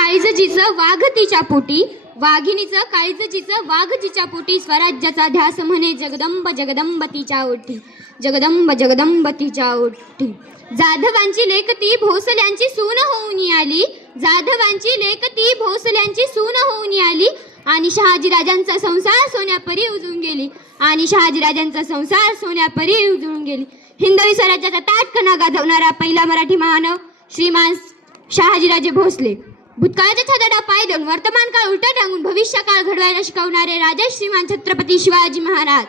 काळीजीचं वाघ तिच्या पोटी, वाघिणीचं काळीजीचं वाघ तिच्या पोटी, स्वराज्याचा ध्यास म्हणे जगदंब जगदंब तिच्या ओठी, जगदंब जगदंब तिच्या ओठी. जाधवांची लेक ती भोसल्यांची सून होऊन आली, जाधवांची लेक ती भोसल्यांची सून होऊन आली, आणि शहाजीराजांचा संसार सोन्यापरी उजळून गेली, आणि शहाजीराजांचा संसार सोन्यापरी उजळून गेली. हिंदवी स्वराज्याचा ताटकणा गाजवणारा पहिला मराठी मानव श्रीमान शहाजीराजे भोसले. भूतकाळाच्या छाताडा पाय देऊन वर्तमान काळ उलटा टांगून भविष्य काळ घडवायला शिकवणारे राजे श्रीमान छत्रपती शिवाजी महाराज,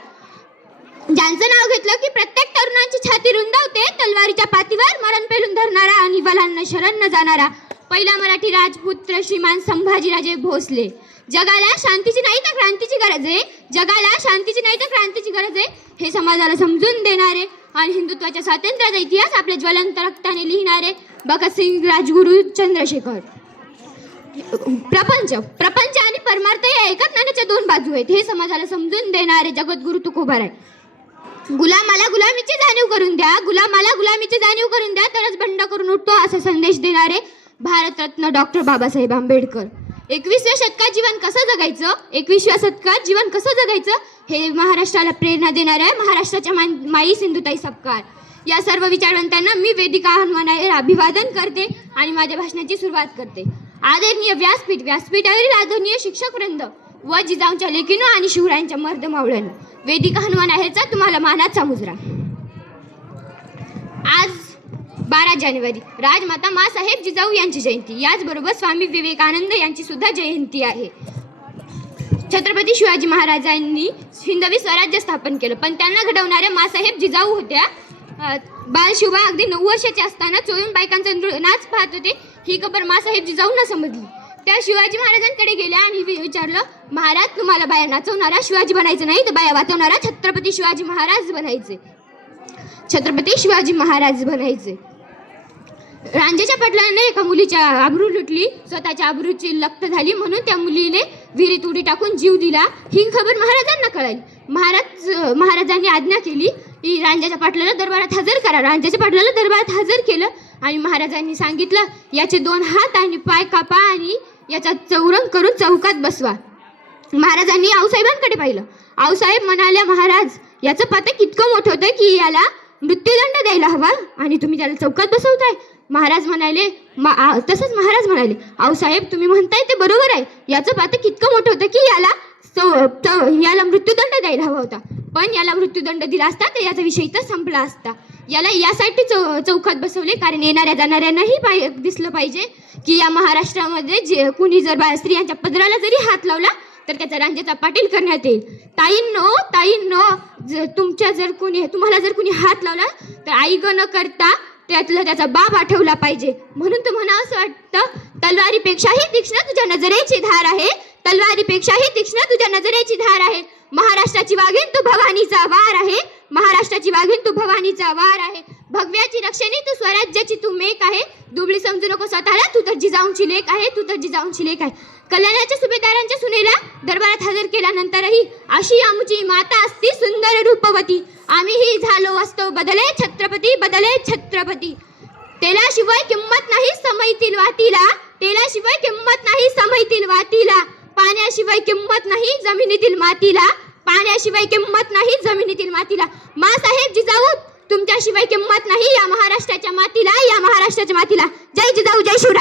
ज्यांचं नाव घेतलं की प्रत्येक तरुणांची छाती रुंदावते, तलवारीच्या पातीवर मरण पेलून धरणारा आणि बलांना शरण न जाणारा पहिला मराठी राजपुत्र श्रीमान संभाजीराजे भोसले. जगाला शांतीची नाही तर क्रांतीची गरज आहे, जगाला शांतीची नाही तर क्रांतीची गरज आहे, हे समाजाला समजून देणारे आणि हिंदुत्वाच्या स्वातंत्र्याचा इतिहास आपल्या ज्वलंत रक्ताने लिहिणारे भगतसिंग, राजगुरू, चंद्रशेखर. प्रपंच आणि परमार्थ या एकच नाण्याच्या दोन बाजू आहेत, हे समाजाला समजून देणारे जगद्गुरु तुकोबाराय. गुलामाला गुलामीची जाणीव करून द्या, गुलामाला गुलामीची जाणीव करून द्या, तरच बंड करून उठतो असा संदेश देणारे भारतरत्न डॉक्टर बाबासाहेब आंबेडकर. 21व्या शतकात जीवन कसं जगायचं, 21व्या शतकात जीवन कसं जगायचं हे महाराष्ट्राला प्रेरणा देणाऱ्या महाराष्ट्राच्या माई सिंधुताई सपकाळ या सर्व विचारवंतांना मी वेदिका आव्हानावर अभिवादन करते आणि माझ्या भाषणाची सुरुवात करते. आदरणीय व्यासपीठावरील आदरणीय शिक्षकवृंद व जिजाऊंच्या लेकीनो आणि शिवरायांच्या मर्दमावळ्यानो, वेदिका हनुमानाहेरचा तुम्हाला मानाचा मुजरा. आज 12 जानेवारी राजमाता माँसाहेब जिजाऊ यांची जयंती, याचबरोबर स्वामी विवेकानंद यांची सुद्धा जयंती आहे. छत्रपती शिवाजी महाराजांनी हिंदवी स्वराज्य स्थापन केलं, पण त्यांना घडवणाऱ्या माँसाहेब जिजाऊ होत्या. बालशिवबा अगदी 9 वर्षाचे असताना चोळून बायकांचा नाच पाहत होते, ही खबर माँसाहेब जिजाऊंना समजली. त्या शिवाजी महाराजांकडे गेल्या आणि विचारलं, महाराज तुम्हाला बाया नाचवणारा शिवाजी बनायचं नाही तर बाया वाचवणारा छत्रपती शिवाजी महाराज बनायचे, छत्रपती शिवाजी महाराज बनायचे. रांजेच्या पाटलाने एका मुलीच्या आबरू लुटली, स्वतःच्या आबरूची लक्त झाली म्हणून त्या मुलीने विहिरीत उडी टाकून जीव दिला, ही खबर महाराजांना कळाली. महाराजांनी आज्ञा केली की रांजेच्या पाटलाला दरबारात हजर करा. रांजेच्या पाटलाला दरबारात हजर केलं आणि महाराजांनी सांगितलं, याचे 2 हात आणि पाय कापा आणि याचा चौरंग करून चौकात बसवा. महाराजांनी आऊसाहेबांकडे पाहिलं. आऊसाहेब म्हणाल्या, महाराज याचं पातक इतकं मोठं होतं की याला मृत्यूदंड द्यायला हवा आणि तुम्ही त्याला चौकात बसवताय. महाराज म्हणाले, तसंच महाराज म्हणाले, आऊसाहेब तुम्ही म्हणताय ते बरोबर आहे, याचं पातक इतकं मोठं होतं की याला मृत्यूदंड द्यायला हवा होता, पण याला मृत्यूदंड दिला असता तर याचा विषय तर संपला असता. याला यासाठी चौकात बसवले कारण येणाऱ्या जाणाऱ्यांनाही दिसलं पाहिजे की या महाराष्ट्रामध्ये कुणी जर स्त्रियांच्या पदराला जरी हात लावला तर त्याचा रांजेचा पाटील करण्यात येईल. ताईंनो तुम्हाला जर कुणी हात लावला तर आई ग न करता त्याचा बाप आठवला पाहिजे. म्हणून तुम्हाला असं वाटतं, तलवारीपेक्षाही तीक्ष्ण तुझ्या नजरेची धार आहे, तलवारीपेक्षाही तीक्ष्ण तुझ्या नजरेची धार आहे. महाराष्ट्राची वाघीण तू भवानीचा वार आहे, महाराष्ट्राची वाघीण तू भवानीचा वार आहे. भगव्याची रक्षणी तू स्वराज्याची तू मेक आहे. दुबळी समजू नको स्वतःला, तू तर जिजाऊंची लेक आहे, तू तर जिजाऊंची लेक आहे. कल्याणाच्या सुभेदारांच्या सुनेला दरबारात हजर केल्यानंतरही अशी आमची माता असती सुंदर रूपवती, आम्हीही झालो असतो बदले छत्रपती, बदले छत्रपती. तेलाशिवाय किंमत नाही समईतील वातीला, तेलाशिवाय किंमत नाही समईतील वातीला, पाण्याशिवाय किंमत नाही जमिनीतील मातीला, पाण्याशिवाय किंमत नाही जमिनीतील मातीला. माँसाहेब जिजाऊ तुमच्याशिवाय किंमत नाही या महाराष्ट्राच्या मातीला, या महाराष्ट्राच्या मातीला. जय जिजाऊ, जय शिवराय.